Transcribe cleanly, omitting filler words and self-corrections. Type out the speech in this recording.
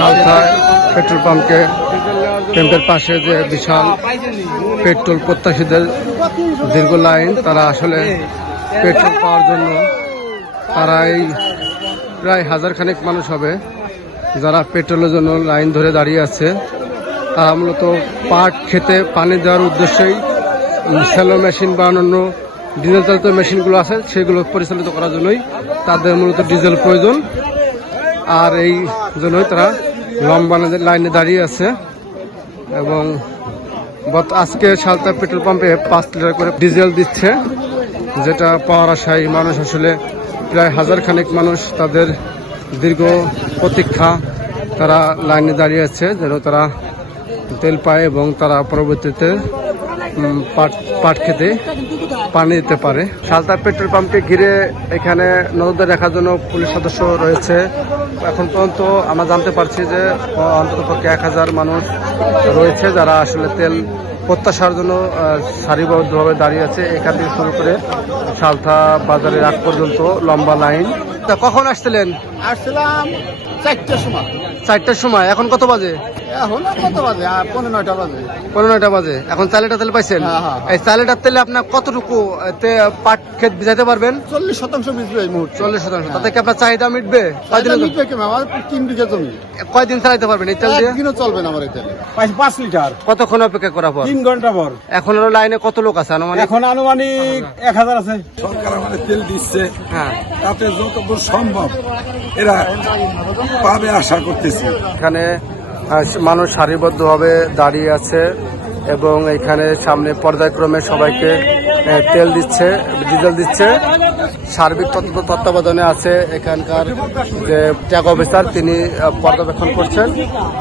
Saltha petrol পাম্পের পাশে যে বিশাল পেট্রোল প্রত্যাশীদের দীর্ঘ লাইন, তারা আসলে পেট্রোল পাওয়ার জন্য তারা এই প্রায় হাজার খানেক মানুষ হবে যারা পেট্রোলের জন্য লাইন ধরে দাঁড়িয়ে আছে। তারা মূলত পাট খেতে পানি দেওয়ার উদ্দেশ্যেই শ্যালো মেশিন বা অন্যান্য ডিজেল চালিত মেশিনগুলো আছে সেগুলো পরিচালিত করার জন্যই তাদের মূলত ডিজেল প্রয়োজন। আর এই জন্যই তারা লম্বা লাইনে দাঁড়িয়ে আছে। এবং আজকে সালথা পেট্রোল পাম্পে 5 লিটার করে ডিজেল দিচ্ছে, যেটা পাওয়ার আশায় মানুষ আসলে প্রায় হাজার খানেক মানুষ তাদের দীর্ঘ প্রতীক্ষা, তারা লাইনে দাঁড়িয়ে আছে যেন তারা তেল পায় এবং তারা পরবর্তীতে পাট খেতে পানি দিতে পারে। সালথা পেট্রোল পাম্পকে ঘিরে এখানে নজরদারি রাখার জন্য পুলিশ সদস্য রয়েছে। এখন পর্যন্ত আমরা জানতে পারছি যে অন্ততপক্ষে 1000 মানুষ রয়েছে যারা আসলে তেল প্রত্যাশার জন্য সারিবদ্ধভাবে দাঁড়িয়ে আছে। এখান থেকে শুরু করে সালথা বাজারের আগ পর্যন্ত লম্বা লাইন। কখন আসছিলেন? আসছিলাম 4টার সময়। 4টার সময়। এখন কত বাজে? এখন কত বাজে? 9:15 বাজে। 9:15 বাজে। এখন 4 লিটার তেল পাইছেন? এই 4 লিটার তেলে আপনার কতটুকু পাট ক্ষেত ভিজাইতে পারবেন? 40% ভিজবে এই মুহূর্তে। 40%। তাতে কি আপনার চাহিদা মিটবে? মিটবে কি? আমার 3 বিঘা জমি। কয়দিন চালাইতে পারবেন এই তেল দিয়ে? একদিনও চলবে না আমার এই তেলে। 5 লিটার। কতক্ষণ অপেক্ষা করার পর? 3 ঘন্টা পর। এখন হলো লাইনে কত লোক আছে আনুমানিক? এখন আনুমানিক 1000 আছে। সরকার আমাদের তেল দিচ্ছে, হ্যাঁ, তাতে যতদূর সম্ভব এরা পাবে আশা করতেছি। এখানে মানুষ সারিবদ্ধভাবে দাঁড়িয়ে আছে এবং এখানে সামনে পর্যায়ক্রমে সবাইকে তেল দিচ্ছে, ডিজেল দিচ্ছে। সার্বিক তত্ত্বাবধানে আছে এখানকার যে ট্যাগ অফিসার, তিনি পর্যবেক্ষণ করছেন।